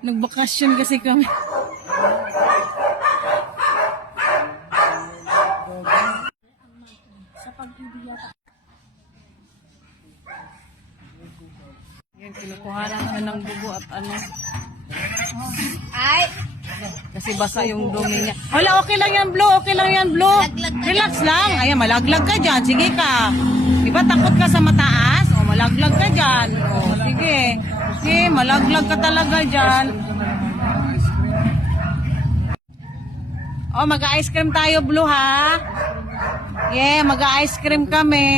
Nagbakasyon kasi kami. Sa pag-ibig yata. Yan, kinukuha na namin ng dugo at ano. Ay! Kasi basa yung dumi niya. Wala, okay lang yan, Blue. Okay lang yan, Blue. Relax lang. Ayan, malaglag ka dyan. Sige ka. Diba takot ka sa mataas? O, malaglag ka dyan. O, sige. Sige, malaglag ka talaga dyan. O, mag-ice cream tayo, Blue, ha? Yeah, mag-ice cream kami.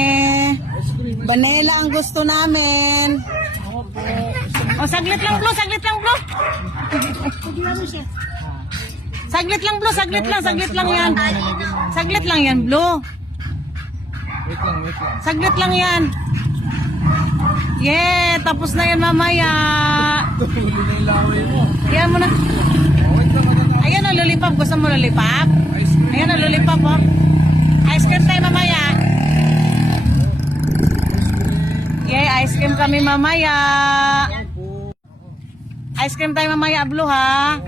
Vanilla ang gusto namin. O, saglit lang, Blue. Saglit lang, Blue. Saglit lang, Blue. Saglit lang yan. Saglit lang yan, Blue. Wait lang. Saglit lang yan. Yeah, tapos na yan mamaya. Huli na yung laway mo. Yan mo na. Wait lang, maganda. Ayan o, lollipop. Gusto mo lollipop? Ice cream. Ayan o, lollipop, oh. Ice cream tayo mamaya. Yeah, ice cream kami mamaya. Ice cream tayo mamaya, Blue, ha?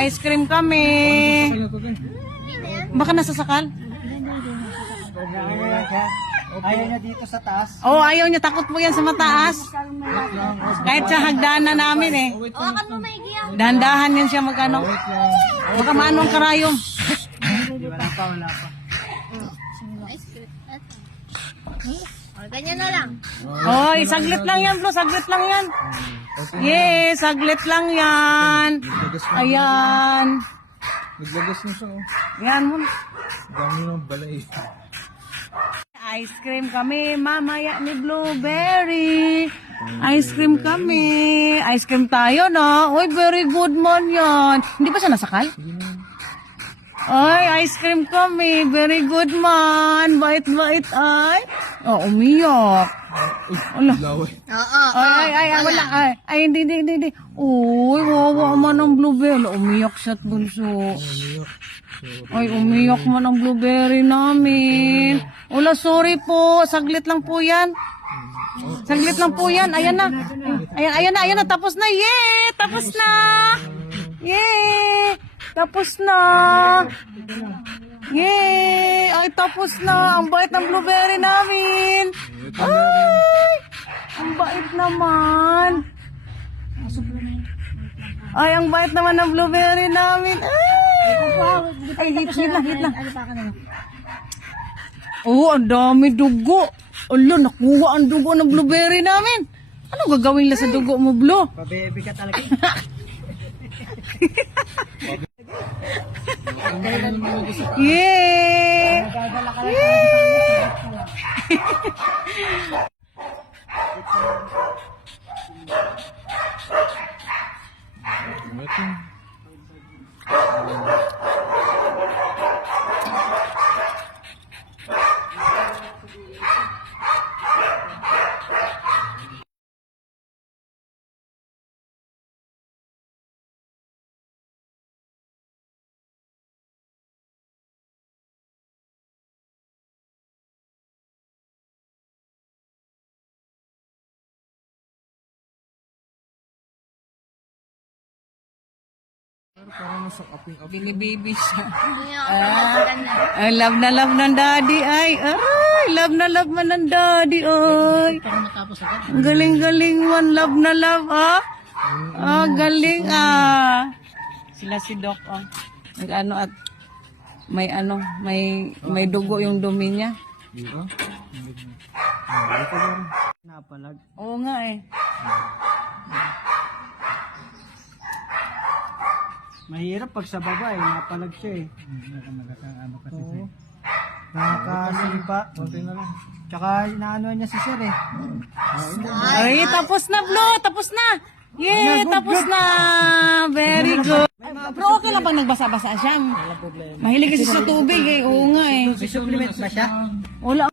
Ice cream kami. Baka nasasakal? Ayaw niya dito sa taas. Oh, ayaw niya. Takot po yan sa mataas. Kahit sa hagdanan namin eh. Hawakan mo maigi yan. Dahan-dahan yan siya magano. Baka maano ang karayom. Wala pa. Ice cream. Ganyan na lang. Oy, saglit lang yan, bro. Saglit lang yan. Yes, saglit lang yan. Ayan. Naglagas na siya, oh. Yan mo. Dami ng balay. Ice cream kami, mamaya ni Blueberry. Ice cream kami. Ice cream tayo, no? Uy, very good man yan. Hindi ba siya nasakal? Ay, ice cream kami. Very good man. Bait-bait ay. Oh, umiyak. Ala. Laway. Oo. Ay, wala. Ay, hindi. Uy, wawa man ang Blueberry. Umiyak siya at bunso. Ay, umiyak man ang Blueberry namin. Wala, sorry po. Saglit lang po yan. Saglit lang po yan. Ayan na. Ayan na. Tapos na. Yay! Tapos na. Yay! Tapos na. Yay! Ay, tapos na. Ang bait ng Blueberry namin. Ay! Ang bait naman. Ay, ang bait naman ng Blueberry namin. Ay, hit lang. Oo, ang dami dugo. Ala, nakuha ang dugo ng Blueberry namin. Ano gagawin nila sa dugo mo, Blue? Pabebe ka talaga. Yay! Parang nasa aping-aping. Binibaby siya. Ganyan. Ay, love na love ng daddy. Ay, aray, love na love man ng daddy. Ay. Ang galing-galing man. Love na love, ah. Ah, galing, ah. Sila si Doc, ah. Nag-ano at may dugo yung dumi niya. Di ba? Napalag. Oo nga eh. Mahirap pag sa baba eh, napalag siya eh. Oo. Nakakasipa. Konti na lang. Tsaka inaano niya si Sir eh. Ay, tapos na, Blo. Tapos na. Yeah, tapos na. Very good. Pero okay lang pag nagbasa-basa siya. Mahilig kasi sa tubig eh. Oo nga eh. May supplement ba siya? Wala.